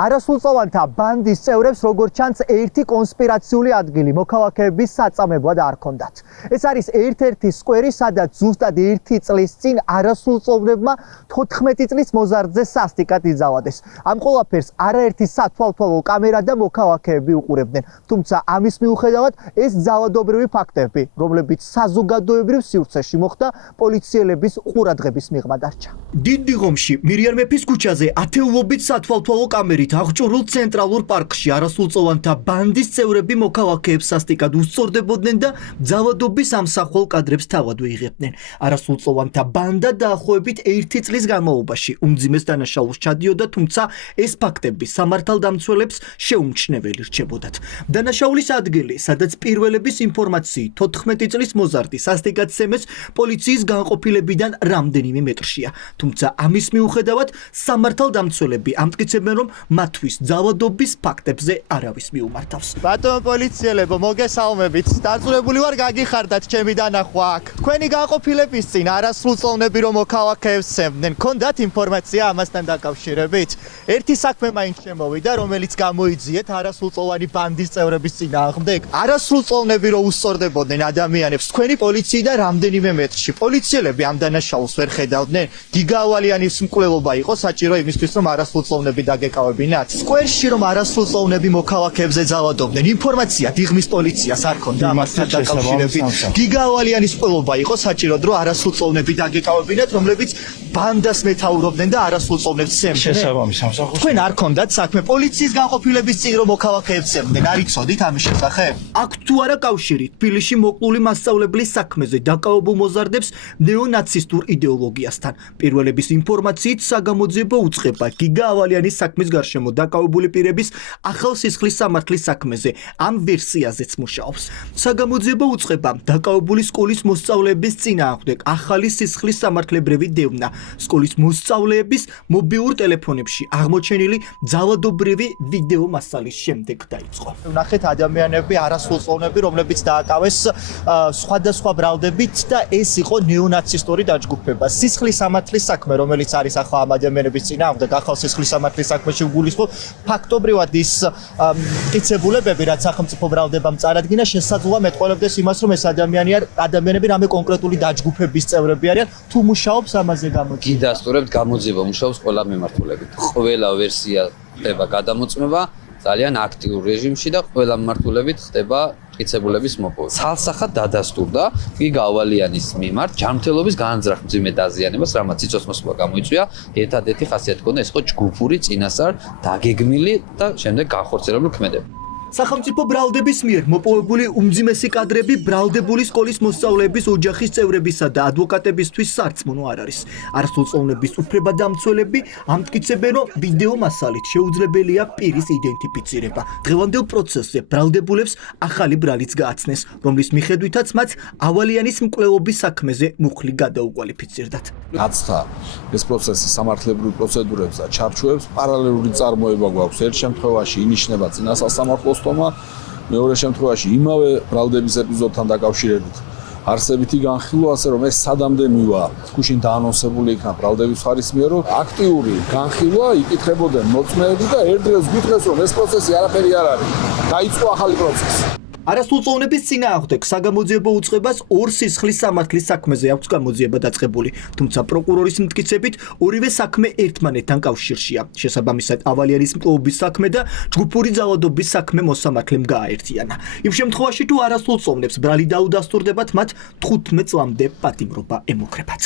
არასრულწლოვანთა ბანდის წევრებს როგორც ჩანს ერთი კონსპირაციული ადგილი მოქალაქეების საწამებლად არ ჰქონდათ. ეს არის ერთ-ერთი სკვერი, სადაც ზუსტად 1 წლის წინ არასრულწლოვანებმა 14 წლის მოზარდზე სასტიკად იძავადეს. ამ ყველაფერს არაერთი სათვალთვალო კამერა და მოქალაქეები უყურებდნენ. თუმცა ამის მიუხედავად ეს ძალადობრივი ფაქტები, რომლებიც საზოგადოებრივ სივრცეში მოხდა, პოლიციელების ყურადღების მიღმა დარჩა. დიდ დიღომში მირიან მეფის ქუჩაზე ათეულობით სათვალთვალო კამერით აღჭურვილ ცენტრალურ პარკში არასრულწლოვანთა ბანდის წევრები მოქალაქეებს სასტიკად უსწორდებოდნენ და ძალადობის ამსახველ კადრებს თავად ვეიღებდნენ. არასრულწლოვანთა ბანდა დაახლოებით 1 წლის განმავლობაში უმძიმეს დანაშაულს ჩადიოდა, თუმცა ეს ფაქტები სამართალდამცველებს შეუმჩნეველი რჩებოდათ. დანაშაულის ადგილი, სადაც პირველების ინფორმაციით 14 წლის მოზარდი სასტიკად სემეს პოლიციის განყოფილებიდან რამდენიმე მეტრშია. თუმცა ამის მიუხედავად სამართალდამცველები ამტკიცებენ, რომ მათთვის ძალადობის ფაქტებზე არავის მიუმართავს. ბატონო პოლიციელებო, მოგესალმებით. დაწურებული ვარ გაგიხარდათ ჩემი დანახვა აქ. თქვენი განყოფილების წინ არასრულწლოვნები რომ მოქალაქეებს სემდნენ, გქონდათ ინფორმაცია ამასთან დაკავშირებით? ერთი საქმე მაინც შემოვიდა, რომელიც გამოიძიეთ არასრულწლოვანი ბანდის წევრების წინააღმდეგ. არასრულწლოვნები რომ უსწორდებოდნენ ადამიანებს თქვენი პოლიციიდან რამდენიმე მეტრში. პოლიციელები ამ დანაშაულს ვერ ხედავდნენ. გიგავალიანის მკვლელობა იყო საჭირო იმისთვის, რომ არასრულწლოვნები დაგეკავებინათ. სკვერში რომ არასრულწლოვნები მოქალაქეებზე ძალადობდნენ, ინფორმაცია დიღმის პოლიციას არ ჰქონდა ამასთან დაკავშირებით. გიგავალიანის მკვლელობა იყო საჭირო, რომ არასრულწლოვნები დაგეკავებინათ, რომლებიც ბანდას მეთაურობდნენ და არასრულწლოვნებს სემდნენ. შესაბამის სამსახურში. თქვენ არ ჰქონდათ საქმე პოლიციის განყოფილების წინ რომ მოქალაქეებს სემდნენ, არ იცოდით ამის შესახებ? აქ თუ არა კავშირი თბილისში მოკლული მასწავლებლის საქმეზე დაკავებულ მოზარდებს ნეონაცისტურ იდეოლოგიასთან. პირველების ინფორმაციით საგამოძიებო უწყება გიგა ავალიანის საქმის გარშემო დაკავებული პირების ახალ სისხლის სამართლის საქმეზე ამ ვერსიაზეც მუშაობს. საგამოძიებო უწყება დაკავებული სკოლის მოსწავლეების წინააღმდეგ ახალი სისხლის სამართლებრივი დევნა სკოლის მოსწავლეების მობილურ ტელეფონებში აღმოჩენილი ძალადობრივი ვიდეო მასალის შემდეგ დაიწყო. ვნახეთ ადამიანები არასრულწლოვნები, რომლებიც დააკავეს სხვადასხვა ბრალდებით და ეს იყო ნეონაცისტური დაჯგუფება. სისხლის სამართლის საქმე, რომელიც არის ახლა ამ ადამიანების წინააღმდეგ, ახალ სისხლის სამართლის საქმეში გულისხმობ, ფაქტობრივად ის მტკიცებულებები, რაც სახელმწიფო ბრალდებამ წარადგინა, შესაძლოა მეტყველებდეს იმას, რომ ეს ადამიანები რამე კონკრეტული დაჯგუფების წევრები არიან, თუ მუშაობს ამაზე გამოძიება. გიდასტურებთ გამოძიება, მუშაობს ყველა მიმართულებით. ყველა ვერსია ხდება გადამოწმება ძალიან აქტიურ რეჟიმში და ყველა მიმართულებით ხდება მტკიცებულების მოპოვება. ცალსახად დადასტურდა გიგა ავალიანის მიმართ ჯანმრთელობის განზრახ მძიმე დაზიანებას, რამაც სიცოცხლესობა გამოიწვია. ერთადერთი ხასიათი ჰქონდა, ეს იყო ჯგუფური წინასწარ დაგეგმილი და შემდეგ განხორციელებული ქმედება. სახელმწიფო ბრალდების მიერ მოპოვებული უმძიმესი კადრები ბრალდებული სკოლის მოსწავლეების ოჯახის წევრებისა და ადვოკატებისთვის სარწმუნო არ არის. არასრულწლოვნების უფლებადამცველები ამტკიცებენ, რომ ვიდეო მასალით შეუძლებელია პირის იდენტიფიცირება. დღევანდელ პროცესზე ბრალდებულებს ახალი ბრალიც გააცნეს, რომლის მიხედვითაც მათ ავალიანის მკვლელობის საქმეზე მუხლი გადაუკვალიფიცირდათ. Აცხა ეს პროცესი სამართლებრივ პროცედურებს და ჩარჩოებს პარალელური წარმოება გვაქვს. ერთ შემთხვევაში ინიშნება წინასასამართლო მეორე შემთხვევაში იმავე ბრალდების ეპიზოდთან დაკავშირებით არსებითი განხილვა, ასე რომ ეს სადამდე მივა გუშინ დაანონსებული იქნა ბრალდების მხარის მიერ, რომ აქტიური განხილვა იკითხებოდნენ მოწმეები და ერთ დღეს გითხრეს, რომ ეს პროცესი არაფერი არ არის. დაიწყო ახალი პროცესი. არასრულწლოვნების წინააღმდეგ საგამოძიებო უწყებას ორ სისხლის სამართლის საქმეზე აქვს გამოძიება დაწყებული, თუმცა პროკურორის მტკიცებით ორივე საქმე ერთმანეთთან კავშირშია. შესაბამისად ავალიანის მკვლელობის საქმე და ჯგუფური ძალადობის საქმე მოსამართლემ გააერთიანა. იმ შემთხვევაში თუ არასრულწლოვნებს ბრალი დაუდასტურდებათ, მათ 15 წლამდე პატიმრობა ემუქრებათ.